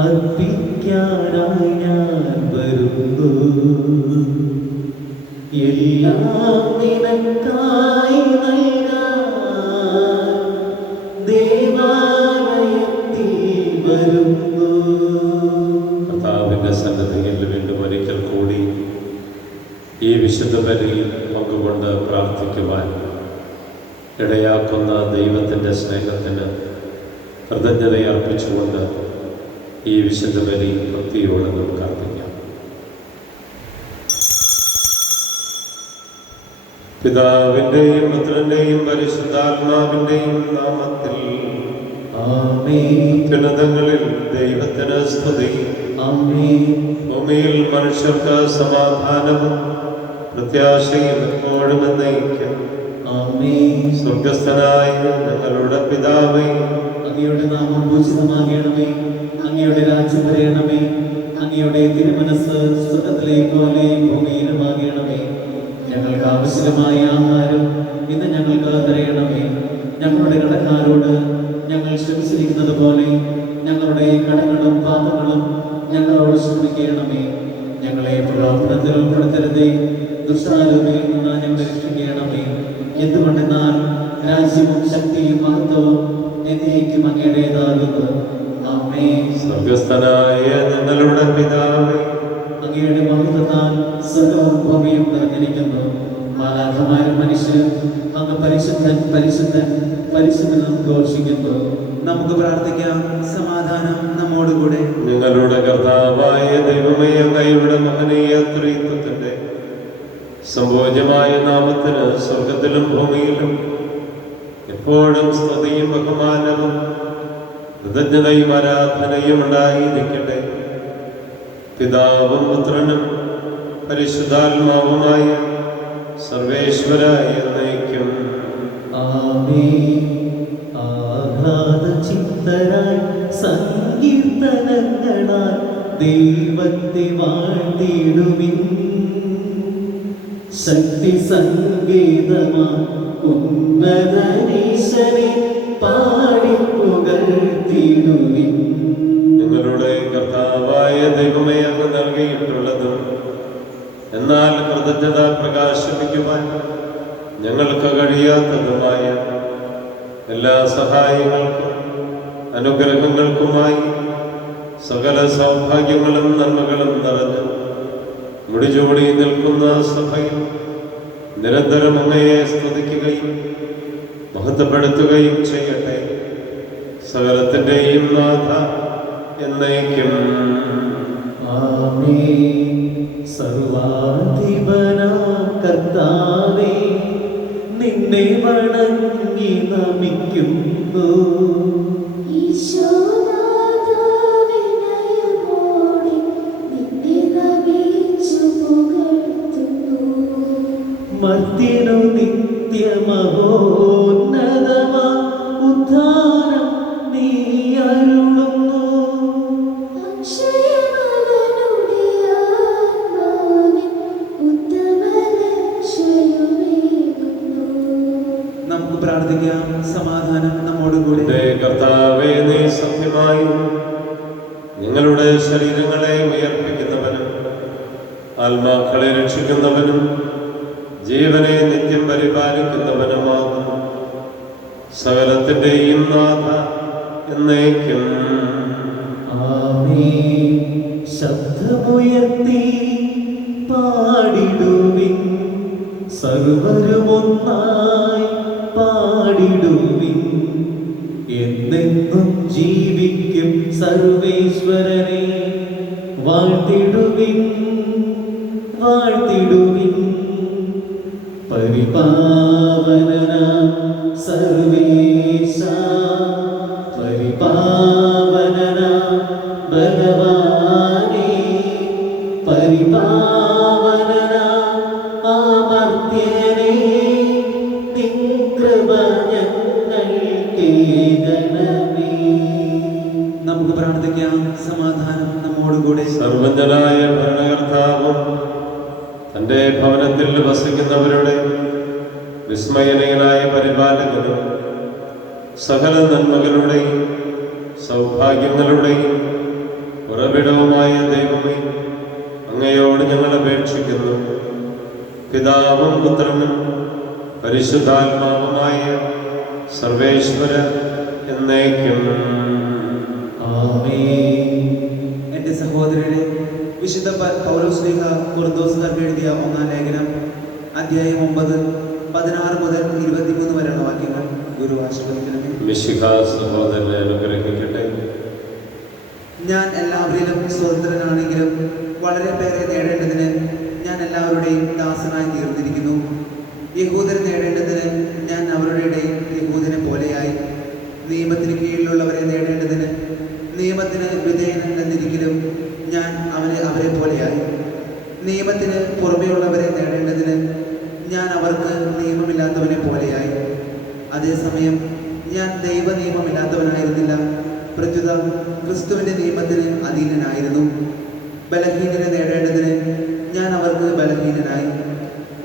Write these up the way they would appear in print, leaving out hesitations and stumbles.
അർപ്പിക്കാനായി ഞാൻ വരുന്നു. എല്ലാം നിനക്കായി നൽകാൻ ദേവാലയത്തിൽ വരുന്നു. കർത്താവിന്റെ സന്നിധിയിൽ വീണ്ടും ഒരിക്കൽ കൂടി ഈ വിശുദ്ധ ബലിയിൽ പങ്കുകൊണ്ട് പ്രാർത്ഥിക്കുവാൻ ഇടയാക്കുന്ന ദൈവത്തിൻ്റെ സ്നേഹത്തിന് കൃതജ്ഞതയർപ്പിച്ചുകൊണ്ട് ഈ വിശുദ്ധ ബലി ഭക്തിയോടെ നമുക്ക് അർപ്പിക്കാം. പിതാവിൻ്റെയും പുത്രൻ്റെയും പരിശുദ്ധാത്മാവിൻ്റെയും നാമത്തിൽ അത്യുന്നതങ്ങളിൽ ദൈവത്തിന് സ്തുതി. ഭൂമിയിൽ മനുഷ്യർക്ക് സമാധാനവും പ്രത്യാശയും എപ്പോഴും എന്നേക്കും. സ്വർഗസ്ഥനായ ഞങ്ങളുടെ പിതാവേ, അങ്ങയുടെ നാമം പൂജിതമാകണമേ, അങ്ങയുടെ രാജ്യം വരണമേ, അങ്ങയുടെ തിരുമനസ് സ്വർഗ്ഗത്തിലെ പോലെ ഭൂമിയിലുമാകണമേ. ഞങ്ങൾക്ക് ആവശ്യമായ ആഹാരം ഇന്ന് ഞങ്ങൾക്ക് തരണമേ. ഞങ്ങളുടെ കടക്കാരോട് ഞങ്ങൾ ക്ഷമിച്ചിരിക്കുന്നത് പോലെ ഞങ്ങളുടെ കടങ്ങളും പാപങ്ങളും ഞങ്ങളോട് ക്ഷമിക്കണമേ. ഞങ്ങളെ പ്രലോഭനത്തിൽ ഉൾപ്പെടുത്തരുതേ, ദുഷ്ടാരൂപിയിൽ നിന്ന് ഞങ്ങളെ രക്ഷിക്കണമേ. എന്തുകൊണ്ടെന്നാൽ രാജ്യവും ശക്തിയും മഹത്വവും എന്നേക്കും അങ്ങയുടേതാകുന്നു. ആമേൻ. സ്വർഗ്ഗസ്ഥനായ ഞങ്ങളുടെ പിതാവേ, അങ്ങയുടെ മഹത്വത്താൽ സ്വർഗ്ഗവും ഭൂമിയും നിറഞ്ഞിരിക്കുന്നു. മാലാഖമാരും മനുഷ്യരും അങ്ങ് പരിശുദ്ധൻ പരിശുദ്ധൻ പരിശുദ്ധൻ ഘോഷിക്കുന്നു. നമുക്ക് പ്രാർത്ഥിക്കാം. സമാധാനം നമ്മോടുകൂടെ. നിങ്ങളുടെ കർത്താവായ ദൈവമേ, അങ്ങയുടെ മഹനീയ ത്രിത്വത്തിന്റെ സംഭോജ്യമായ നാമത്തിന് സ്വർഗത്തിലും ഭൂമിയിലും എപ്പോഴും സ്തുതിയും ബഹുമാനവും കൃതജ്ഞതയും ആരാധനയും ഉണ്ടായിരിക്കട്ടെ. പിതാവും പുത്രനും പരിശുദ്ധാത്മാവുമായ സർവേശ്വരായ എന്നേക്കും. ആമേൻ. ആഹ്ലാദചിത്തരായി സങ്കീർത്തനങ്ങളാൽ ദൈവത്തെ വാഴ്ത്തിടുവിൻ. ശക്തി സങ്കേതമാ ഉന്നതനീശനെ പാടി പുകഴ്ത്തിടുവിൻ. നിങ്ങളുടെ കർത്താവായ ദൈവമേ, അങ്ങ് നൽകിയിട്ടുള്ളതും എന്നാൽ കൃതജ്ഞത പ്രകാശിപ്പിക്കുവാൻ ഞങ്ങൾക്ക് കഴിയാത്തതുമായ എല്ലാ സഹായങ്ങൾക്കും അനുഗ്രഹങ്ങൾക്കുമായി സകല സൗഭാഗ്യങ്ങളും നന്മകളും നിറഞ്ഞ് മുടിചൂടി നിൽക്കുന്ന സഭയിൽ നിരന്തരം അങ്ങയെ സ്തുതിക്കുകയും മഹത്വപ്പെടുത്തുകയും ചെയ്യട്ടെ. സകലത്തിൻ്റെയും നാഥ എന്നേക്കും. ആമേൻ. സർവാധിപനാം കർത്താവേ, നിന്നെ വണങ്ങി നമിക്കുന്നു. മർത്യനു നിത്യമഹോന്നതമാ ഉദ്ധാനം നീ അരുളുന്നു. നമുക്ക് പ്രാർത്ഥിക്കാം. സമാധാനം നമ്മോടുകൂടെ. കർത്താവേ, നീ സത്യമായും നിങ്ങളുടെ ശരീരങ്ങളെ ഉയർപ്പിക്കുന്നവനും ആത്മാക്കളെ രക്ഷിക്കുന്നവനും ജീവനെ നിത്യം പരിപാലിക്കുന്നവനുമാകുന്നു. സകലത്തിൻ്റെയും നാഥ എന്നേക്കും. ആമേൻ. ശബ്ദമുയർത്തി പാടിടുവിൻ, സർവരുമൊന്നായി പാടിടുവിൻ. എന്നെന്നും ജീവിക്കും സർവേശ്വരനെ വാഴ്ത്തിടുവിൻ വാഴ്ത്തിടുവിൻ. പരിപാവനനാം സർവേശ, പരിപാവനനാം ബലവാനേ, പരിപാവനനാം അമർത്യനേ, നിൻ കൃപ ഞങ്ങൾക്കേകണമേ. നമുക്ക് പ്രാർത്ഥിക്കാം. സമാധാനം നമ്മോടുകൂടെ. സർവജ്ഞനായ ഭരണകർത്താവും തൻ്റെ ഭവനത്തിൽ വസിക്കുന്നവരുടെ വിസ്മയനീയനായ പരിപാലകനും പരിപാലകനും സകല നന്മകളുടെയും സൗഭാഗ്യങ്ങളുടെയും ഉറവിടവുമായ ദൈവമേ, അങ്ങയോട് ഞങ്ങൾ അപേക്ഷിക്കുന്നു. പിതാവും പുത്രനും പരിശുദ്ധാത്മാവുമായ സർവേശ്വര എന്നേക്കും. എൻ്റെ സഹോദരരെ, വിശുദ്ധ പൗലോസ്ലീഹ കൊറിന്തോസുകാർക്ക് എഴുതിയ 1-ാം ലേഖനം അധ്യായം 9, 16 മുതൽ 23 വരെയുള്ള വാക്യങ്ങൾ ഗുരു ആശീർവദിക്കണമേ. മിശിഹാ സഹോദരനെ അനുഗ്രഹിക്കട്ടെ. ഞാൻ എല്ലാവരിലും സ്വതന്ത്രനാണെങ്കിലും വളരെ പേരെ നേടേണ്ടതിന് ഞാൻ എല്ലാവരുടെയും ദാസനായി തീർന്നിരിക്കുന്നു. യഹൂദരെ നേടേണ്ടതിന് ഞാൻ അവരുടെ ഇടയിൽ യഹൂദനെ പോലെയായി. നിയമത്തിന് കീഴിലുള്ളവരെ നേടേണ്ടതിന് നിയമത്തിന് വിധേയനല്ലെന്നിരിക്കലും ഞാൻ അവരെ പോലെയായി. നിയമത്തിന് പുറമെയുള്ളവരെ നേടേണ്ടതിന് ഞാൻ അവർക്ക് നിയമമില്ലാത്തവനെ പോലെയായി. അതേസമയം ഞാൻ ദൈവ നിയമമില്ലാത്തവനായിരുന്നില്ല, പ്രത്യുത ക്രിസ്തുവിൻ്റെ നിയമത്തിന് അധീനനായിരുന്നു. ബലഹീനരെ നേടേണ്ടതിന് ഞാൻ അവർക്ക് ബലഹീനനായി.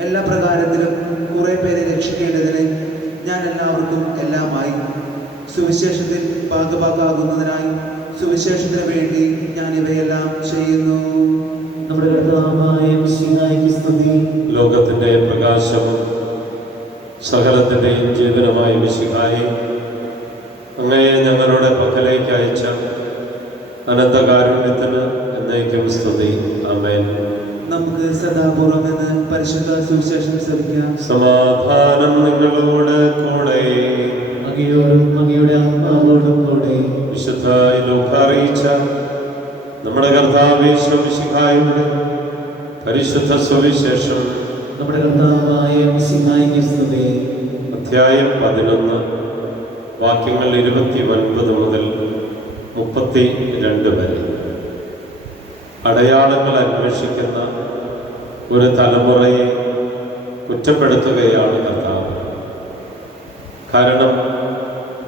എല്ലാ പ്രകാരത്തിലും കുറേ പേരെ രക്ഷിക്കേണ്ടതിന് ഞാൻ എല്ലാവർക്കും എല്ലാമായി. സുവിശേഷത്തിൽ ഭാഗഭാക്കാകുന്നതിനായി സുവിശേഷത്തിന് വേണ്ടി ഞാൻ ഇവയെല്ലാം ചെയ്യുന്നു. നമ്മുടെ കർത്താവായ മിശിഹായ്ക്ക് സ്തുതി. ലോകത്തിൻ്റെ പ്രകാശവും സകലത്തിൻ്റെയും ജീവനുമായ മിശിഹായെ, അങ്ങയെ ഞങ്ങളുടെ പക്കലേക്ക് അയച്ച അനന്തകാരുണ്യത്തിന് എന്നേക്കും സ്തുതി. ആമേൻ. നമുക്ക് സദാപൂർവം എന്ന് പരിശുദ്ധ സുവിശേഷം ശ്രമിക്കാം. സമാധാനം നിങ്ങളോട് കൂടെ. അങ്ങയോടും അങ്ങയുടെ ആത്മാവോടും കൂടെ. വിശുദ്ധ ലൂക്കാ അറിയിച്ച നമ്മുടെ കർത്താവ് യേശു മിശിഹായുടെ പരിശുദ്ധ സുവിശേഷം. നമ്മുടെ കർത്താവായ മിശിഹായ്ക്ക് സ്തുതി. അധ്യായം 11, വാക്യങ്ങൾ 29 മുതൽ 32 വരെ. അടയാളങ്ങൾ അന്വേഷിക്കുന്ന ഒരു തലമുറയെ കുറ്റപ്പെടുത്തുകയാണ് കർത്താവ്. കാരണം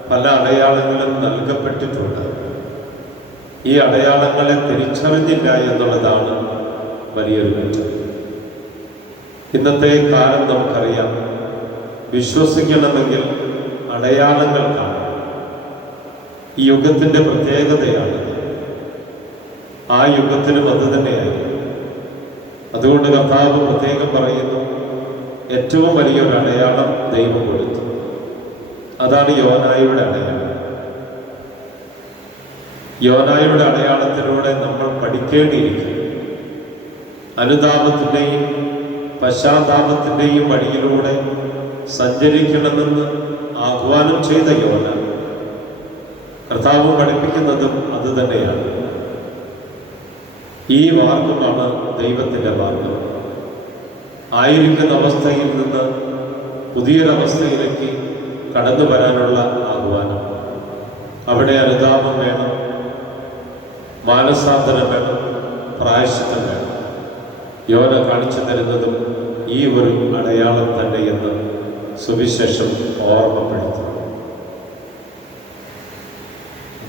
പല അടയാളങ്ങളും നൽകപ്പെട്ടിട്ടുണ്ട്. ഈ അടയാളങ്ങളെ തിരിച്ചറിഞ്ഞില്ല എന്നുള്ളതാണ് വലിയൊരു കുറ്റം. ഇന്നത്തെ കാലം നമുക്കറിയാം, വിശ്വസിക്കണമെങ്കിൽ അടയാളങ്ങൾ കാണും. ഈ യുഗത്തിൻ്റെ പ്രത്യേകതയാണ്. ആ യുഗത്തിലും അത് തന്നെയായി. അതുകൊണ്ട് കർത്താവ് പ്രത്യേകം പറയുന്നു, ഏറ്റവും വലിയൊരു അടയാളം ദൈവം കൊടുത്തു. അതാണ് യോനായുടെ അടയാളം. യോനായുടെ അടയാളത്തിലൂടെ നമ്മൾ പഠിക്കേണ്ടിയിരിക്കും. അനുതാപത്തിൻ്റെയും പശ്ചാത്താപത്തിൻ്റെയും വഴിയിലൂടെ സഞ്ചരിക്കണമെന്ന് ആഹ്വാനം ചെയ്ത യോന, കർത്താവ് പഠിപ്പിക്കുന്നതും അത് തന്നെയാണ്. ഈ മാർഗമാണ് ദൈവത്തിൻ്റെ മാർഗം. ആയിരിക്കുന്ന അവസ്ഥയിൽ നിന്ന് പുതിയൊരവസ്ഥയിലേക്ക് കടന്നു വരാനുള്ള ആഹ്വാനം. അവിടെ അനുതാപം വേണം, മാനസാന്തരം വേണം, പ്രായശ്ചിത്തം വേണം. യോന കാണിച്ചു തരുന്നതും ഈ ഒരു അടയാളം തന്നെയെന്ന് സുവിശേഷം ഓർമ്മപ്പെടുത്തുന്നു.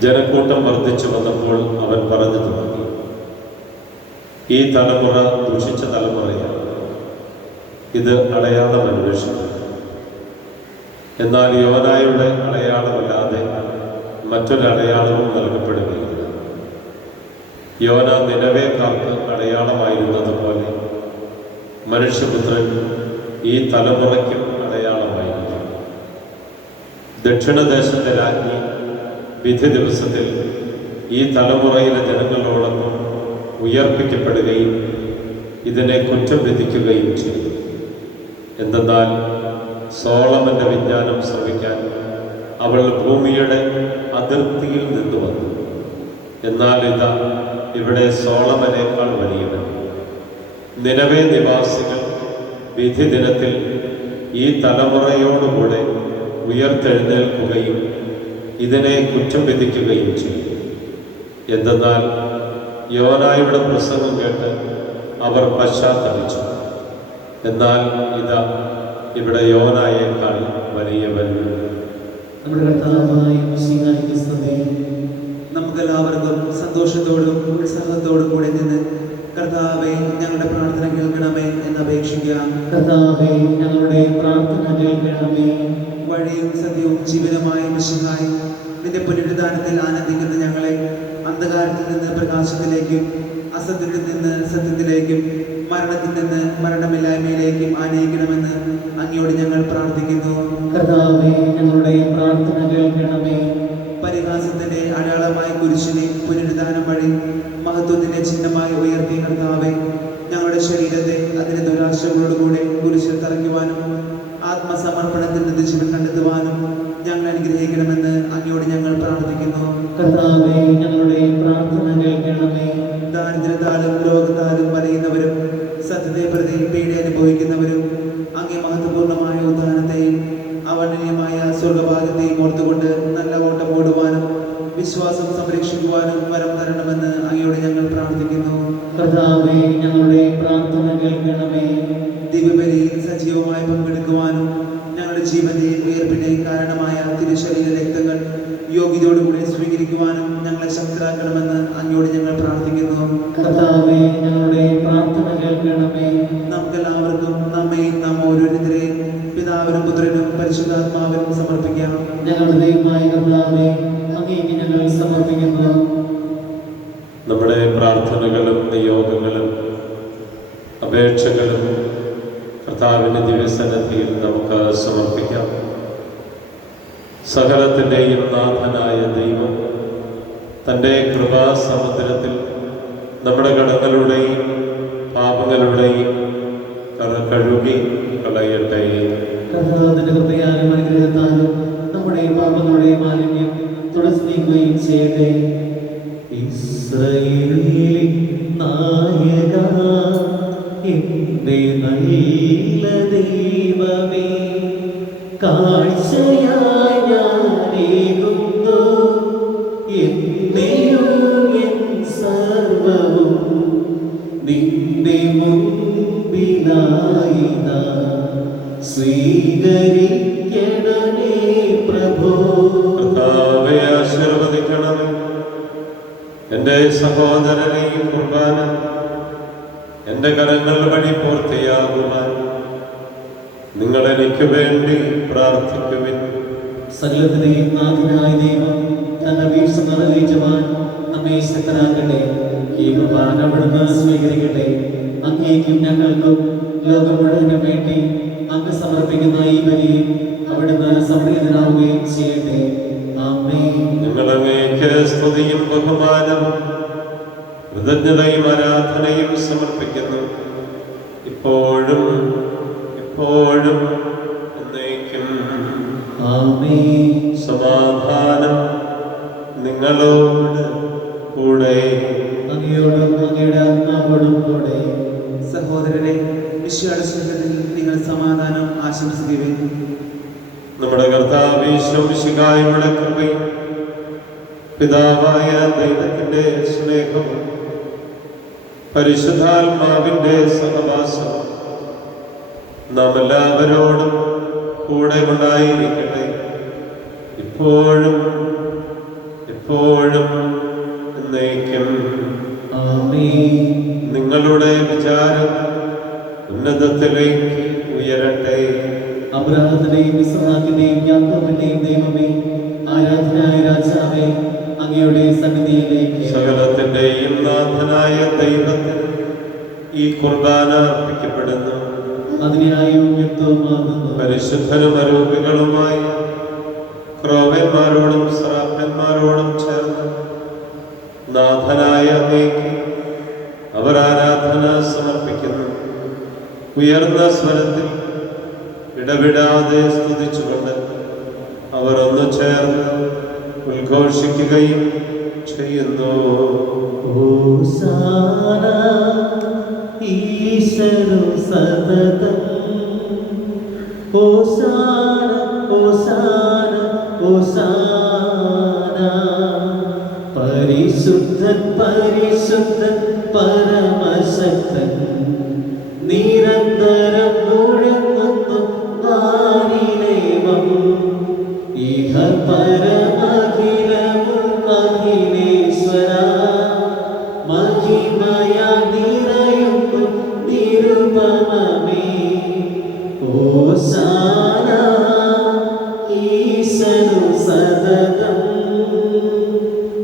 ജനക്കൂട്ടം വർദ്ധിച്ചു വന്നപ്പോൾ അവൻ പറഞ്ഞു തുടങ്ങി, ഈ തലമുറ ദുഷിച്ച തലമുറയാണ്. ഇത് അടയാളം അന്വേഷിക്കുന്നു. എന്നാൽ യോനായുടെ അടയാളമല്ലാതെ മറ്റൊരടയാളവും നൽകപ്പെടുകയില്ല. യോന നിനവേക്കാർക്ക് അടയാളമായിരുന്നതുപോലെ മനുഷ്യപുത്രൻ ഈ തലമുറയ്ക്കും അടയാളമായിരിക്കും. ദക്ഷിണദേശത്തെ രാജ്ഞി വിധി ദിവസത്തിൽ ഈ തലമുറയിലെ ജനങ്ങളോടൊപ്പം ഉയർപ്പിക്കപ്പെടുകയും ഇതിനെ കുറ്റം വിധിക്കുകയും ചെയ്തു. എന്തെന്നാൽ സോളമന്റെ വിജ്ഞാനം ശ്രവിക്കാൻ അവൾ ഭൂമിയുടെ അതിർത്തിയിൽ നിന്ന് വന്നു. എന്നാൽ ഇതാ ഇവിടെ സോളമനേക്കാൾ വലിയവൻ. നിനവേ നിവാസികൾ വിധി ദിനത്തിൽ ഈ തലമുറയോടുകൂടെ ഉയർത്തെഴുന്നേൽക്കുകയും ഇതിനെ കുറ്റം വിധിക്കുകയും ചെയ്യും. എന്തെന്നാൽ യോനായുടെ പ്രസംഗം കേട്ട് അവർ പശ്ചാത്തപിച്ചു. എന്നാൽ ഇതാ ഇവിടെ യോനായേക്കാൾ വലിയവൻ. നമ്മുടെ കർത്താവായ മിശിഹായ്ക്ക് സ്തുതി. നമുക്കെല്ലാവർക്കും സന്തോഷത്തോടും ഉത്സാഹത്തോടും കൂടി നിന്ന് കർത്താവേ ഞങ്ങളുടെ പ്രാർത്ഥന കേൾക്കണമേ എന്ന് അപേക്ഷിക്കാം. കർത്താവേ ഞങ്ങളുടെ പ്രാർത്ഥന കേൾക്കണമേ. വഴിയും സത്യവും ജീവനുമായ മിശിഹായി നിന്റെ പുനരുദ്ധാനത്തിൽ ആനന്ദിക്കുന്ന ഞങ്ങളെ അന്ധകാരത്തിൽ നിന്ന് പ്രകാശത്തിലേക്കും അസത്യത്തിൽ നിന്ന് സത്യത്തിലേക്കും മരണത്തിൽ നിന്ന് മരണമില്ലായ്മയിലേക്കും ആനയിക്കണമെന്ന് അങ്ങയോട് ഞങ്ങൾ പ്രാർത്ഥിക്കുന്നു. കർത്താവേ, ഞങ്ങളുടെ പ്രാർത്ഥന കേൾക്കണമേ. പരിഹാസത്തിന്റെ അടയാളമായ കുരിശിനെ പുനരുദ്ധാനം വഴി മഹത്വത്തിന്റെ ചിഹ്നമായി ഉയർത്തിയ കർത്താവേ, ഞങ്ങളുടെ ശരീരത്തെ അതിന്റെ ദുരാശകളോടുകൂടെ കുരിശിൽ തറയ്ക്കുവാനും ആത്മസമർപ്പണത്തിൽ നിന്ന് ജീവൻ കണ്ടെത്തുവാനും ഞങ്ങൾ അനുഗ്രഹിക്കണമെന്ന് അങ്ങയോട് ഞങ്ങൾ പ്രാർത്ഥിക്കുന്നു. കർത്താവേ, ഞങ്ങളുടെ പ്രാർത്ഥന കേൾക്കണമേ. ദാരിദ്ര്യത്താലും രോഗത്താലും വലയുന്നവരും സത്യത്തെ പ്രതി പീഡ അനുഭവിക്കുന്നവരും അങ്ങേ മഹത്വപൂർണമായ ഉദ്ധാനത്തെയും അവർണ്ണനീയമായ സ്വർഗഭാഗ്യത്തെയും ഓർത്തുകൊണ്ട് നല്ല ഓട്ടം ഓടുവാനും വിശ്വാസം സംരക്ഷിക്കുവാനും വരം തരണമെന്ന് അങ്ങയോട് ഞങ്ങൾ പ്രാർത്ഥിക്കുന്നു. കർത്താവേ, ഞങ്ങളുടെ പ്രാർത്ഥന കേൾക്കണമേ. ദിവ്യബലിയിൽ സജീവമായി പങ്കെടുക്കുവാനും ഞങ്ങളുടെ ജീവന്റെയും ഉയർപ്പിന്റെയും കാരണമായ തിരുശരീര രക്തങ്ങൾ യോഗ്യതയോടുകൂടി സ്വീകരിക്കുവാനും ഞങ്ങളെ ശക്തരാക്കണമെന്ന് അങ്ങയോട് ഞങ്ങൾ പ്രാർത്ഥിക്കുന്നു. കർത്താവേ, ഞങ്ങളുടെ പ്രാർത്ഥന കേൾക്കണമേ. നമുക്കെല്ലാവർക്കും നമ്മയും നാം ഓരോരുത്തരെയും പിതാവിനും പുത്രനും പരിശുദ്ധാത്മാവിനും സമർപ്പിക്കാം. ഞങ്ങളുടെ ദൈവമായ കർത്താവേ, അങ്ങേക്ക് ഞങ്ങൾ സമർപ്പിക്കുന്നു. നമ്മുടെ പ്രാർത്ഥനകളും നിയോഗങ്ങളും അപേക്ഷകളും കർത്താവിൻ്റെ ദിവ്യസന്നിധിയിൽ നമുക്ക് സമർപ്പിക്കാം. സകലത്തിൻ്റെയും നാഥനായ ദൈവം തൻ്റെ കൃപാസമുദ്രത്തിൽ നമ്മുടെ കടങ്ങളുടെയും പാപങ്ങളുടെയും കഴുകി കളയട്ടെ. കർത്താവിന്റെ കൃപയാലും അനുഗ്രഹത്താലും നമ്മുടെ പാപങ്ങളുടെ മാലിന്യം തുടച്ചു നീക്കുകയും ചെയ്യട്ടെ. ഇസ്രായേലിൻ നായക, എന്റെ നല്ല ദൈവമേ, കാഴ്ചയായി ഞാനേകുന്നു എന്നെയും എൻ സർവ്വവും നിന്റെ മുൻപിലായിതാ സ്വീകരിക്കണമേ പ്രഭോ. കർത്താവേ, ആശീർവദിക്കണമേ. എൻ്റെ സഹോദരനെയും കുർബാന എൻ്റെ കരങ്ങൾ വഴി പൂർത്തിയാകുവാൻ നിങ്ങൾ എനിക്ക് വേണ്ടി പ്രാർത്ഥിക്കുവിൻ. സകലത്തിന്റെയും നാഥനായ ദൈവം തന്റെ വീഴ്ച നിറവേറ്റുവാൻ നമ്മെ ശക്തരാക്കട്ടെ. ഈ കുർബാന അവിടുന്ന് സ്വീകരിക്കട്ടെ. അങ്ങേക്കും ഞങ്ങൾക്കും ലോകം മുഴുവനും വേണ്ടി അങ്ങ് സമർപ്പിക്കുന്ന ഈ ബലിയിൽ അവിടുന്ന് സംപ്രീതനാവുകയും ചെയ്യട്ടെ. ആമേൻ. നിങ്ങൾ അങ്ങേക്ക് സ്തുതിയും ബഹുമാനവും കൃതജ്ഞതയും ആരാധനയും സമർപ്പിക്കുന്നു, ഇപ്പോഴും എപ്പോഴും എന്നേക്കും. ആമേൻ. സമാധാനം നിങ്ങളോട് കൂടെ. അങ്ങയോടും അങ്ങയുടെ ആത്മാവോടും കൂടെ. സഹോദരരെ, ഈശോയുടെ സ്നേഹത്തിൽ നിങ്ങൾ സമാധാനം ആശംസിക്കുവിൻ. നമ്മുടെ കർത്താവ് ഈശോ മിശിഹായുടെ കൃപയും പിതാവായ ദൈവത്തിന്റെ സ്നേഹവും പരിശുദ്ധാത്മാവിന്റെ സഹവാസവും നാം എല്ലാവരോടും കൂടെ ഉണ്ടായിരിക്കട്ടെ, ഇപ്പോഴും എപ്പോഴും എന്നേക്കും. ആമേൻ. നിങ്ങളുടെ വിചാരം ഉന്നതത്തിലേക്ക് ഉയരട്ടെ. അബ്രാഹത്തിന്റെയും ഇസ്ഹാക്കിന്റെയും യാക്കോബിന്റെയും ദൈവമേ, ആരാധനായ രാജാവേ, അങ്ങയുടെ സന്നിധിയിലേക്ക് സകലത്തിന്റെയും നാഥനായ ദൈവത്തിന് ഈ കുർബാന അർപ്പിക്കപ്പെടുന്നു. അതിനായും യുക്തവുമാകുന്നു. പരിശുദ്ധരും അരൂപികളുമായി ക്രോവന്മാരോടും ശ്രാപ്പന്മാരോടും ചേർന്ന് നാഥനായ അങ്ങേക്ക് അവർ ആരാധന സമർപ്പിക്കുന്നു. ഉയർന്ന സ്വരത്തിൽ ഇടവിടാതെ സ്തുതിച്ചുകൊണ്ട് അവർ ഒന്ന് ചേർന്ന് ഉദ്ഘോഷിക്കുകയും ചെയ്യുന്നു. ഹോസാന ഈശ്വരു സതതം, ഹോസാന ഹോസാന ഹോസാന. പരിശുദ്ധൻ പരിശുദ്ധൻ പരമശക്തൻ, നിരന്തരം മുഴങ്ങുന്നു വാനിലേവം. ഇഹ പരമഖിലമും അഖിലേശ്വര, മഹിമയാ നിറയുന്നു നിരുപമമേ. ഹോസാന ഈശനു സതതം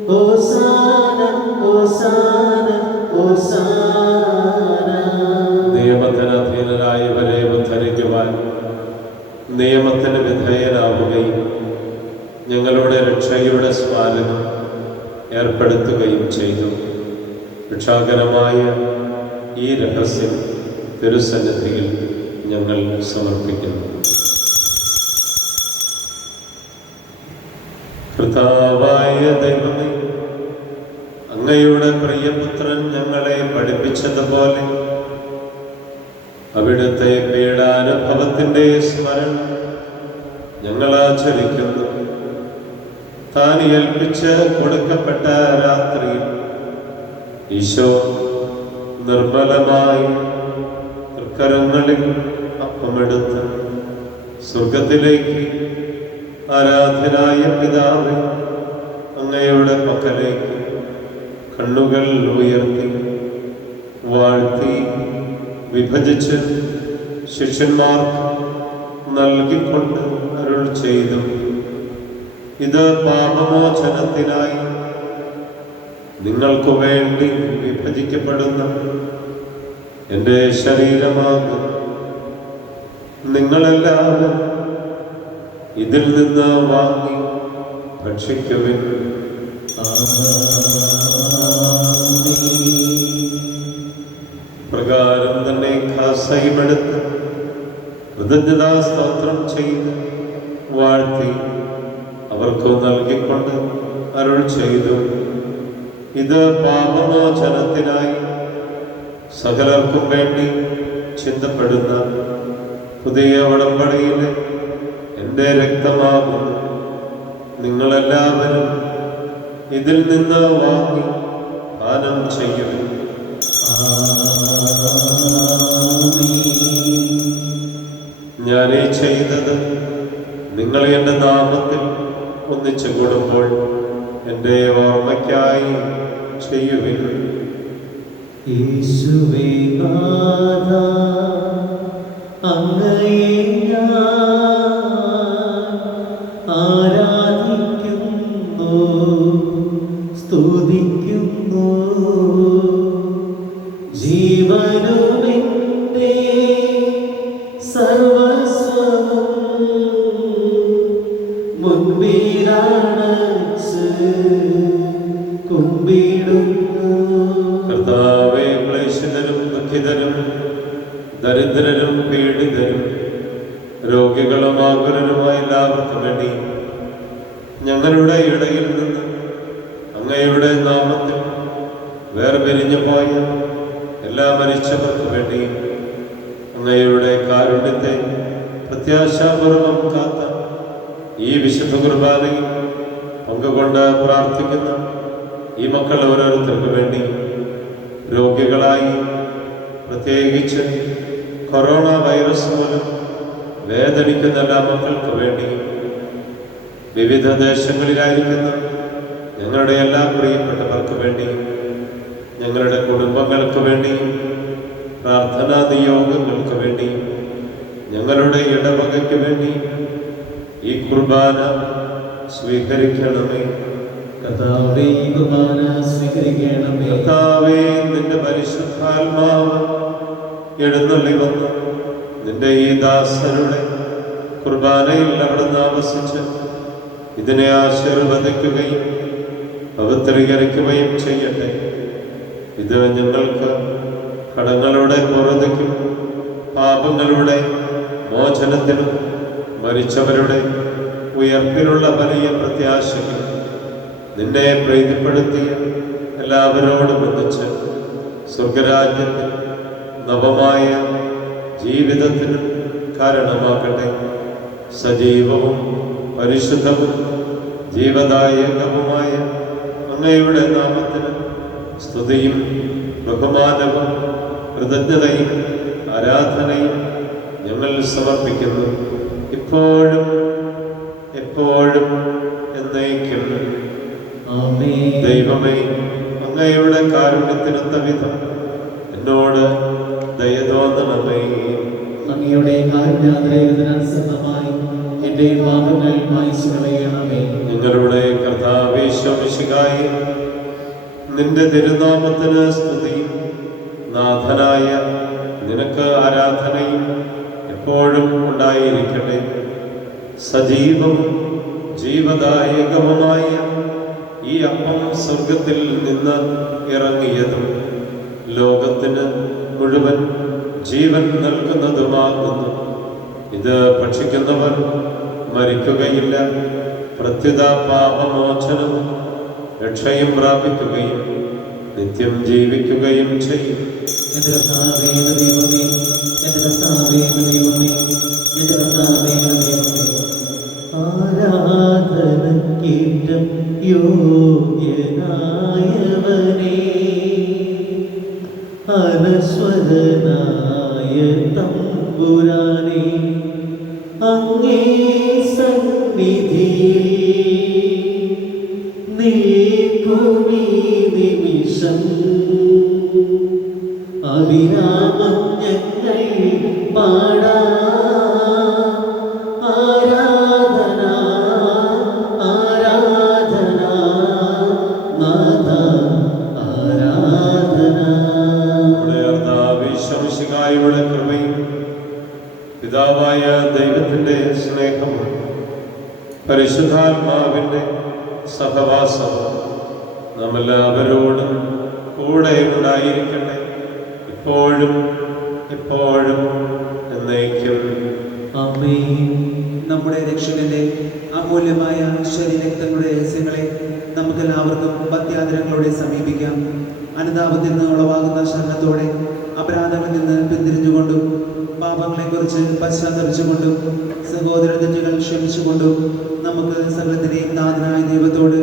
ഹോസാന ഹോസാന ഹോസാന. നിയമത്തിന് അധീനരായവരെ ഉദ്ധരിക്കുവാൻ നിയമത്തിന് വിധേയനാവുകയും ഞങ്ങളുടെ രക്ഷയുടെ സ്മാരകം ഏർപ്പെടുത്തുകയും ചെയ്തു. രക്ഷാകരമായ ഈ രഹസ്യം തിരുസന്നിധിയിൽ ഞങ്ങൾ സമർപ്പിക്കുന്നു. കർത്താവായ ദൈവമേ, അങ്ങയുടെ പ്രിയപുത്രൻ ഞങ്ങളെ പഠിപ്പിച്ചതുപോലെ അവിടുത്തെ പീഡാനുഭവത്തിൻ്റെ സ്മരണ ഞങ്ങൾ ആചരിക്കുന്നു. താൻ ഏൽപ്പിച്ച് കൊടുക്കപ്പെട്ട രാത്രിയിൽ ഈശോ നിർമ്മലമായി തൃക്കരങ്ങളിൽ അപ്പമെടുത്ത് സ്വർഗത്തിലേക്ക് ആരാധനായ പിതാവേ, അങ്ങയുടെ പക്കലേക്ക് കണ്ണുകൾ ഉയർത്തി വാഴ്ത്തി വിഭജിച്ച് ശിഷ്യന്മാർക്ക് നൽകിക്കൊണ്ട് അരുൾ ചെയ്തു, ഇത് പാപമോചനത്തിനായി നിങ്ങൾക്ക് വേണ്ടി വിഭജിക്കപ്പെടുന്ന എൻ്റെ ശരീരമാകും. നിങ്ങളെല്ലാവരും ഇതിൽ നിന്ന് വാങ്ങി ഭക്ഷിക്കുവിൻ. പ്രകാരം തന്നെ കാസയുമെടുത്ത് കൃതജ്ഞതാ സ്തോത്രം ചെയ്ത് വാഴ്ത്തി അവർക്ക് നൽകിക്കൊണ്ട് അരുൾ ചെയ്തു, ഇത് പാപമോചനത്തിനായി സകലർക്കും വേണ്ടി ചിന്തപ്പെടുന്ന പുതിയ ഉടമ്പടിയിലെ എൻ്റെ രക്തമാകുന്നു. നിങ്ങളെല്ലാവരും ഇതിൽ നിന്ന് വാങ്ങി പാനം ചെയ്യും. ഞാനീ ചെയ്തത് നിങ്ങൾ എൻ്റെ നാമത്തിൽ ഒന്നിച്ചു കൂടുമ്പോൾ എൻ്റെ ഓർമ്മയ്ക്കായി ചെയ്യുവിൻ. യേശുവേ നാഥ, അങ്ങയെ ഞാൻ ആരാധിക്കുന്നു, സ്തുതിക്കുന്നു. ജീവനുമെന്റെ സർവസ്വവും മുൻപിലാണച്ച് കുമ്പിടുന്നു. കർത്താവേ, ക്ലേശിതരും ദുഃഖിതരും ദരിദ്രരും പീഡിതരും രോഗികളും ആകുലരുമായ എല്ലാവർക്കും വേണ്ടി ഞങ്ങളുടെ ഇടയിൽ നിന്ന് അങ്ങയുടെ നാമത്തിൽ വേർപിരിഞ്ഞു പോയ എല്ലാ മരിച്ചവർക്ക് വേണ്ടി അങ്ങയുടെ കാരുണ്യത്തെ പ്രത്യാശാപൂർവം കാത്ത ഈ വിശുദ്ധ കുർബാനയിൽ പങ്കുകൊണ്ട് പ്രാർത്ഥിക്കുന്ന ഈ മക്കൾ ഓരോരുത്തർക്ക് വേണ്ടി രോഗികളായി, പ്രത്യേകിച്ച് കൊറോണ വൈറസ് മൂലം വേദനിക്കുന്ന എല്ലാ മക്കൾക്ക് വേണ്ടി, വിവിധ ദേശങ്ങളിലായിരിക്കുന്ന ഞങ്ങളുടെ എല്ലാ പ്രിയപ്പെട്ടവർക്ക് വേണ്ടി, ഞങ്ങളുടെ കുടുംബങ്ങൾക്ക് വേണ്ടി, പ്രാർത്ഥനാ നിയോഗങ്ങൾക്ക് വേണ്ടി, ഞങ്ങളുടെ ഇടവകയ്ക്ക് വേണ്ടി ഈ കുർബാന സ്വീകരിക്കണമേ. കർത്താവേ, ഈ കുർബാന സ്വീകരിക്കണമേ. കർത്താവേ, നിന്റെ പരിശുദ്ധാത്മാവ് എഴുന്നള്ളി വന്നു നിന്റെ ഈ ദാസരുടെ കുർബാനയിൽ അവിടുന്ന് ആവസിച്ച് ഇതിനെ ആശീർവദിക്കുകയും പവിത്രീകരിക്കുകയും ചെയ്യട്ടെ. ഇത് ഞങ്ങൾക്ക് കടങ്ങളുടെ പുറത്തേക്കും പാപങ്ങളുടെ മോചനത്തിനും മരിച്ചവരുടെ ഉയർപ്പിനുള്ള വലിയ പ്രത്യാശയ്ക്കും നിന്നെ പ്രീതിപ്പെടുത്തിയ എല്ലാവരോടും ഒന്നിച്ച് സ്വർഗരാജ്യത്തിൽ നവമായ ജീവിതത്തിന് കാരണമാകട്ടെ. സജീവവും പരിശുദ്ധവും ജീവദായകവുമായ അങ്ങയുടെ നാമത്തിന് സ്തുതിയും ബഹുമാനവും കൃതജ്ഞതയും ആരാധനയും ഞങ്ങൾ സമർപ്പിക്കുന്നു, ഇപ്പോഴും എപ്പോഴും എന്നേക്കും. ആമേൻ. ദൈവമേ, അങ്ങയുടെ കാരുണ്യത്തിനൊത്ത വിധം എന്നോട് ദയ തോന്നണമേ. അങ്ങയുടെ കാരുണ്യാഗ്രഹത്തിനനുസൃതമായി എന്റെ പാപങ്ങൾ മായ്ച്ചു കളയണമേ. നിങ്ങളുടെ കർത്താവേ ശോഭിഷികായി നിന്റെ തിരുനാമത്തിന് സ്തുതിയും നാഥനായ നിനക്ക് ആരാധനയും എപ്പോഴും ഉണ്ടായിരിക്കട്ടെ. സജീവവും ജീവദായകവുമായ ഈ അപ്പം സ്വർഗത്തിൽ നിന്ന് ഇറങ്ങിയതും ലോകത്തിന് മുഴുവൻ ജീവൻ നൽകുന്നതുമാകുന്നു. ഇത് ഭക്ഷിക്കുന്നവർ മരിക്കുകയില്ല, പ്രത്യുത പാപമോചനം രക്ഷയും പ്രാപിക്കുകയും നിത്യം ജീവിക്കുകയും ചെയ്യും. എന്റെ കർത്താവേ ദൈവമേ, എന്റെ കർത്താവേ ദൈവമേ, എന്റെ കർത്താവേ ദൈവമേ, ആരാധനക്കേറ്റം യോഗ്യനായവനേ, അനശ്വരനായ തമ്പുരാനേ, അങ്ങേ സന്നിധിയിൽ നിൽക്കുമീ നിമിഷം അവിരാമം ഞങ്ങൾ പാടാം. ആരാധന ആരാധന നാഥ ആരാധന. ശംശികായുടെ കൃപയും പിതാവായ ദൈവത്തിന്റെ സ്നേഹവും പരിശുദ്ധാത്മാവിന്റെ സഹവാസവും നമ്മെല്ലാവരോടും കൂടെ ഉണ്ടായിരിക്കട്ടെ, ഇപ്പോഴും എപ്പോഴും എന്നേക്കും. ആമേൻ. നമ്മുടെ രക്ഷകന്റെ അമൂല്യമായ ശരീരങ്ങളുടെ രഹസ്യങ്ങളെ നമുക്കെല്ലാവർക്കും പത്യാദരങ്ങളോടെ സമീപിക്കാം. അനുതാപത്തിൽ നിന്ന് ഉളവാകുന്ന ശരണത്തോടെ അപരാധങ്ങളിൽ നിന്ന് പിന്തിരിഞ്ഞുകൊണ്ടും പാപങ്ങളെക്കുറിച്ച് പശ്ചാത്തപിച്ചുകൊണ്ടും സഹോദര തെറ്റുകൾ ക്ഷമിച്ചുകൊണ്ടും നമുക്ക് സകലത്തിനെയും നാഥനായ ദൈവത്തോട്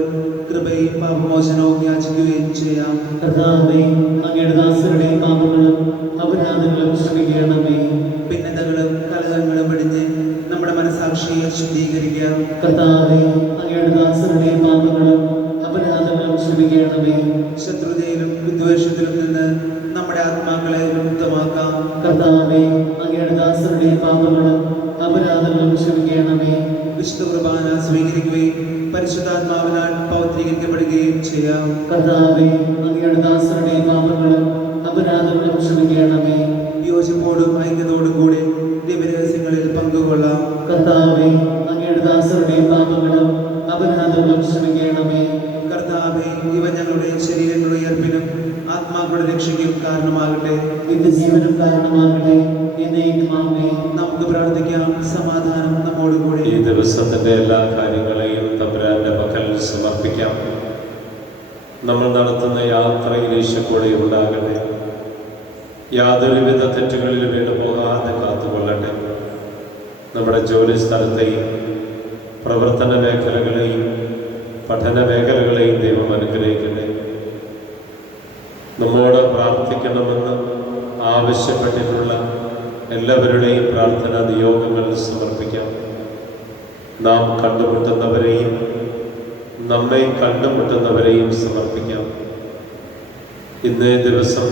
കൃപയും പാപമോചനവും യാചിക്കുകയും ചെയ്യാം. കർത്താവേ, അങ്ങയുടെ ദാസരുടെ പാപങ്ങളും അപരാധങ്ങളും ക്ഷമിക്കണമേ. ഭിന്നതകളും കലഹങ്ങളും വെടിഞ്ഞ് നമ്മുടെ മനസാക്ഷിയെ ശുദ്ധീകരിക്കാം. കർത്താവേ, അങ്ങയുടെ ദാസരുടെ പാപങ്ങളും അപരാധങ്ങളും ക്ഷമിക്കണമേ. ശത്രുതയിലും വിദ്വേഷത്തിലും നിന്ന് നമ്മുടെ ആത്മാക്കളെ മുക്തമാക്കാം. കർത്താവേ, അങ്ങയുടെ ദാസരുടെ പാപങ്ങളും അപരാധങ്ങളും ക്ഷമിക്കണമേ. വിശുദ്ധ കുർബാന സ്വീകരിക്കുകയും പരിശുദ്ധാത്മാവിനാൽ പൗത്രീകരിക്കപ്പെടുകയും ചെയ്യാം. കർത്താവേ, അങ്ങയുടെ ദാസരുടെ പാപങ്ങളും അപരാധങ്ങളും ക്ഷമിക്കണമേ. യോജിപ്പോടും ഐക്യത്തോടും കൂടി ദിവ്യരഹസ്യങ്ങളിൽ പങ്കുകൊള്ളാം. കർത്താവേ, അങ്ങയുടെ ദാസരുടെ പാപങ്ങളും അപരാധങ്ങളും ക്ഷമിക്കണമേ. കർത്താവേ, ഇവ ഞങ്ങളുടെ ശരീരങ്ങളുടെ ഉയർപ്പിനും ആത്മാക്കളുടെ രക്ഷയ്ക്കും കാരണമാകട്ടെ. നിത്യജീവനും കാരണമാകട്ടെ. എന്നേക്കും ആമേൻ. നമുക്ക് പ്രാർത്ഥിക്കാം. സമാധാനം നമ്മോടുകൂടി. ഈ ദിവസത്തിന്റെ എല്ലാ കാര്യങ്ങളെയും തമ്പുരാന്റെ പക്കൽ സമർപ്പിക്കാം. നമ്മൾ നടത്തുന്ന യാത്രയിൽ ഈശോകൂടെ ഉണ്ടാകട്ടെ. യാതൊരുവിധ തെറ്റുകളിൽ വീണ് പോകാതെ കാത്തുകൊള്ളട്ടെ. നമ്മുടെ ജോലി സ്ഥലത്തെയും പ്രവർത്തന മേഖലകളെയും പഠന മേഖലകളെയും ദൈവം അനുഗ്രഹിക്കട്ടെ. നമ്മോട് പ്രാർത്ഥിക്കണമെന്ന് ആവശ്യപ്പെട്ടിട്ടുള്ള എല്ലാവരുടെയും പ്രാർത്ഥനാ നിയോഗങ്ങൾ സമർപ്പിക്കാം. നാം കണ്ടുമുട്ടുന്നവരെയും നമ്മെ കണ്ടുമുട്ടുന്നവരെയും സമർപ്പിക്കാം. ഇന്നേ ദിവസം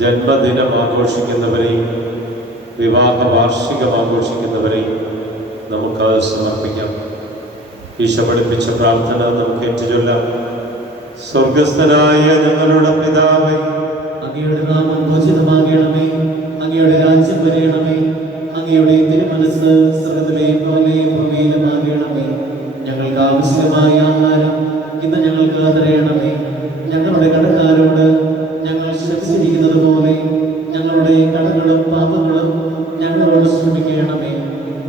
ജന്മദിനം ആഘോഷിക്കുന്നവരെയും വിവാഹ വാർഷികം ആഘോഷിക്കുന്നവരെയും നമുക്ക് സമർപ്പിക്കാം. ഈശോ പഠിപ്പിച്ച പ്രാർത്ഥന നമുക്ക് ഏറ്റുചൊല്ലാം. സ്വർഗസ്ഥനായ ഞങ്ങളുടെ പിതാവേ, അങ്ങയുടെ നാമം പൂജിതമാകണമേ. അങ്ങയുടെ രാജ്യം വരയണമേ. അങ്ങയുടെ തിരുമനസ് സ്വർഗ്ഗത്തിലെ പോലെ ഭൂമിയിലുമാകണമേ. ഞങ്ങൾക്ക് ആവശ്യമായ ആഹാരം ഇന്ന് ഞങ്ങൾക്ക് തരയണമേ. ഞങ്ങളുടെ കടക്കാരോട് ഞങ്ങൾ ക്ഷമിച്ചിരിക്കുന്നത് പോലെ ഞങ്ങളുടെ കടങ്ങളും പാപങ്ങളും ഞങ്ങളോട് ക്ഷമിക്കണമേ.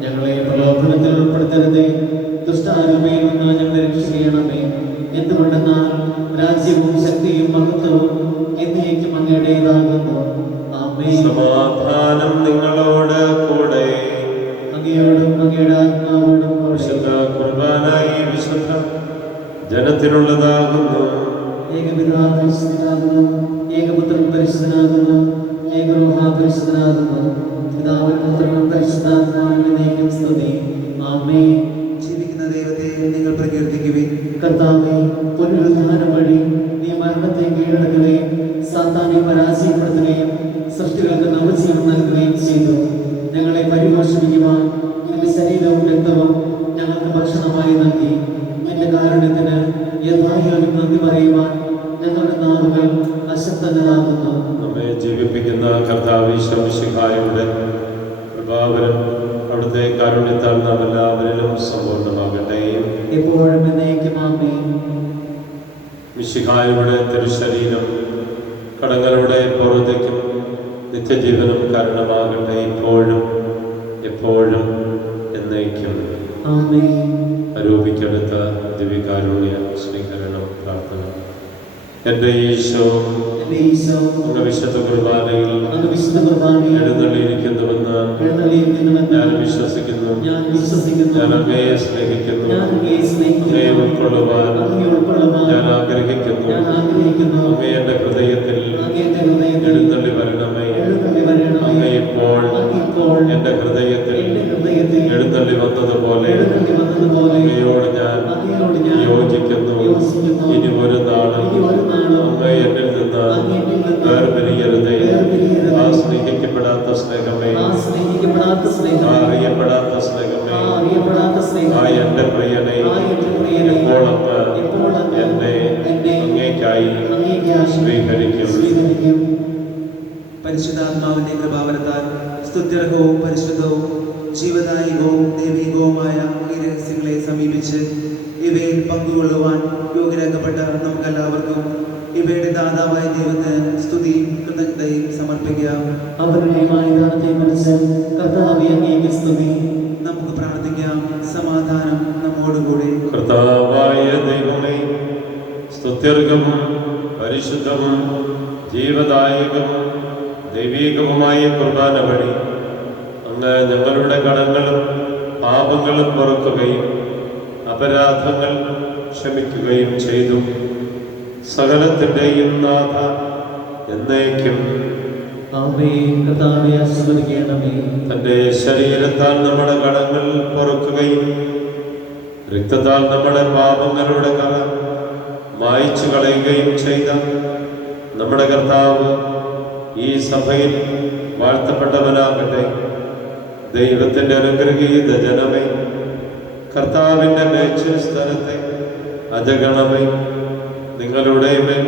ഞങ്ങളെ പ്രലോഭനത്തിൽ ഉൾപ്പെടുത്തരുതേ, ദുഷ്ടാരൂപയിൽ നിന്ന് ഞങ്ങളെ രക്ഷിക്കണമേ. എന്തുകൊണ്ടെന്നാൽ രാജ്യവും ശക്തിയും മഹത്വവും എന്നേക്കും അങ്ങയുടേതാകുന്നു. ആമേൻ. സമാധാനം നിങ്ങളോട് കൂടെ. അങ്ങയോടും അങ്ങയുടെ ആത്മാവോടും കൂടെ. വിശുദ്ധ കുർബാനായി വിശുദ്ധ ജനത്തിനുള്ളതാകുന്നു. ഏകപിതാവ് പരിശുദ്ധനാകുന്നു, ഏകപുത്രൻ പരിശുദ്ധനാകുന്നു, ഏകരൂഹ പരിശുദ്ധനാകുന്നു. പിതാവിനും പുത്രനും പരിശുദ്ധാത്മാവിനും എന്നേക്കും സ്തുതി. ആമേൻ. ജീവിക്കുന്ന ദൈവത്തെ നിങ്ങൾ പ്രകീർത്തിക്കുവിൻ. കർത്താവേ, പുനരുദ്ധാനം വഴി നീ മരണത്തെ കീഴടക്കുകയും സാത്താനെ പരാജയപ്പെടുത്തുകയും സൃഷ്ടികൾക്ക് നവജീവൻ നൽകുകയും ചെയ്തു. ഞങ്ങളെ പരിപോഷിപ്പിക്കുവാൻ നിന്റെ ശരീരവും രക്തവും നൽകി. നിന്റെ കാരുണ്യത്തിന് യഥായോഗ്യം നന്ദി പറയുവാൻ ഞങ്ങളുടെ നാവുകൾ അശക്തങ്ങളാകുന്നു. നമ്മെ ജീവിപ്പിക്കുന്ന കർത്താവ് ഈശോ മിശിഹായുടെ കൃപാവരം അവിടുത്തെ കാരുണ്യത്താൽ നാം എല്ലാവരിലും സമ്പൂർണ്ണമാകട്ടെ. എപ്പോഴും എന്നേക്കും ആമേൻ. മിശിഹായുടെ തിരുശരീരം കടങ്ങളുടെ പൊറുതിക്കും നിത്യജീവനും കാരണമാകട്ടെ, ഇപ്പോഴും എപ്പോഴും എന്നേക്കും ആമേൻ. ആരോപിക്കെടുത്ത ദിവ്യകാരുണ്യ സ്വീകരണം പ്രാർത്ഥന. എൻ്റെ ഈശോ, എൻ്റെ ഈശോ, അങ്ങ് വിശുദ്ധ കുർബാനയിൽ അങ്ങ് വിശുദ്ധ കുർബാനയിൽ എഴുന്നള്ളിയിരിക്കുന്നുവെന്ന് ഞാൻ വിശ്വസിക്കുന്നു. ഞാൻ അങ്ങയെ സ്നേഹിക്കുന്നു. അങ്ങയെ ഉൾക്കൊള്ളുവാൻ ഞാൻ ആഗ്രഹിക്കുന്നു. അങ്ങേ എൻ്റെ ഹൃദയത്തിൽ എഴുന്നള്ളി വരണമേ. അങ്ങ് ഇപ്പോൾ എൻ്റെ ഹൃദയത്തിൽ എഴുന്നള്ളി വന്നതുപോലെ അങ്ങയോട് ഞാൻ യോജിക്കുന്നു. ഇനി ഒരു നാളും അങ്ങ് എന്നിൽ നിന്ന് വേർപിരിയരുതേ. ആ സ്നേഹിക്കപ്പെടാത്ത സ്നേഹമേ, ആ അറിയപ്പെടാത്ത സ്നേഹമേ, ആ എൻ്റെ പ്രിയനെ ഇപ്പോൾ അങ്ങ് എന്നെ അങ്ങേക്കായി സ്വീകരിക്കും. പരിശുദ്ധാത്മാവിന്റെ കൃപാവരത്താൽ സ്തുത്യർഹവും പരിശുദ്ധവും ജീവദായകവും ദൈവികവുമായ ഈ രഹസ്യങ്ങളെ സമീപിച്ച് ഇവയിൽ പങ്കുകൊള്ളുവാൻ യോഗ്യരാക്കപ്പെട്ട നമുക്കെല്ലാവർക്കും ഇവയുടെ ദാതാവായ ദൈവത്തിന് സ്തുതിയും കൃതജ്ഞതയും സമർപ്പിക്കാം. നമുക്ക് പ്രാർത്ഥിക്കാം. സമാധാനം നമ്മോടുകൂടി. കർത്താവായ ദൈവമേ, സ്തുത്യർഹവും പരിശുദ്ധവും ജീവദായകവും ദൈവീകവുമായ കുർബാന വഴി അങ്ങ് ഞങ്ങളുടെ കടങ്ങളും പാപങ്ങളും പൊറുക്കുകയും അപരാധങ്ങൾ ക്ഷമിക്കുകയും ചെയ്തു. സകലത്തിൻ്റെയും നാഥ എന്നേക്കും തൻ്റെ ശരീരത്താൽ നമ്മുടെ കടങ്ങൾ പൊറുക്കുകയും രക്തത്താൽ നമ്മുടെ പാപങ്ങളുടെ കറ മായ്ച്ചു കളയുകയും ചെയ്ത നമ്മുടെ കർത്താവ് ഈ സഭയിൽ വാഴ്ത്തപ്പെട്ടവനാകട്ടെ. ദൈവത്തിൻ്റെ അനുഗ്രഹീത ജനമേ, കർത്താവിൻ്റെ മേച്ചിൽ സ്ഥലത്തെ അജഗണമേ, നിങ്ങളുടെ മേൽ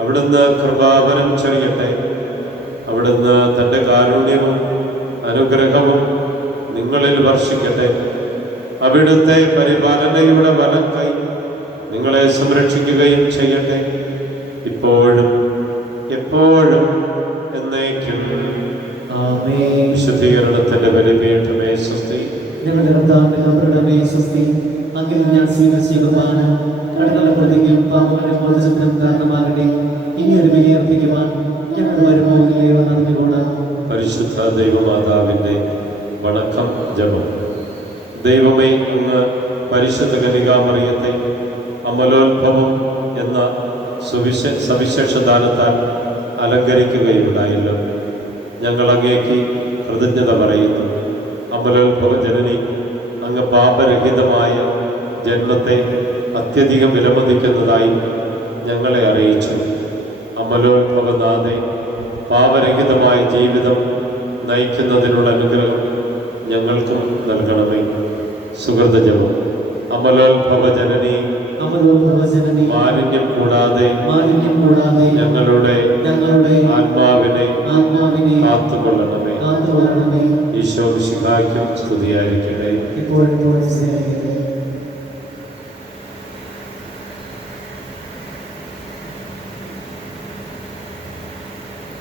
അവിടുന്ന് കൃപാവരം ചെയ്യട്ടെ. അവിടുന്ന് തൻ്റെ കാരുണ്യവും അനുഗ്രഹവും നിങ്ങളിൽ വർഷിക്കട്ടെ. അവിടുത്തെ പരിപാലനയുടെ വലക്കൈ നിങ്ങളെ സംരക്ഷിക്കുകയും ചെയ്യട്ടെ, ഇപ്പോഴും എപ്പോഴും എന്നേക്കും. വിശുദ്ധീകരണത്തിന്റെ ബലിപീഠമേ സ്വസ്തി. ഞങ്ങളുടെ സ്വസ്തി. അങ്ങിൽ ഞാൻ സ്വീകരിച്ച കുർബാന കടങ്ങളുടെ പ്രതിക്കും പാപമോചനം കാരണമാകട്ടെ. ഇനി ഒരു ബലിയർപ്പിക്കുവാൻ ഞങ്ങൾ വരുമ്പോഴേവ നടന്നുകൂടാ. പരിശുദ്ധ ദൈവമാതാവിന്റെ വണക്കം ജപം. ദൈവമേ, അങ്ങ് പരിശുദ്ധ കന്യകാമറിയത്തെ അമലോത്ഭവം എന്ന സവിശേഷ ദാനത്താൽ അലങ്കരിക്കുകയുണ്ടായല്ലോ. ഞങ്ങൾ അങ്ങേക്ക് കൃതജ്ഞത പറയുന്നു. അമലോത്ഭവ ജനനി, അങ്ങ് പാപരഹിതമായ ജന്മത്തെ അത്യധികം വിലമതിക്കുന്നതായി ഞങ്ങളെ അറിയിച്ചു. അമലോത്ഭവനാഥേ, പാപരഹിതമായ ജീവിതം നയിക്കുന്നതിനുള്ള അനുഗ്രഹം ഞങ്ങൾക്കും നൽകണമേ. സുഹൃതജപം. അമലോത്ഭവ ജനനി, മാലിന്യം കൂടാതെ ഞങ്ങളുടെ ആത്മാവിനെ കാത്തുകൊള്ളണമേ. ഈശോ മിശിഹായ്ക്കും സ്തുതിയായിരിക്കട്ടെ.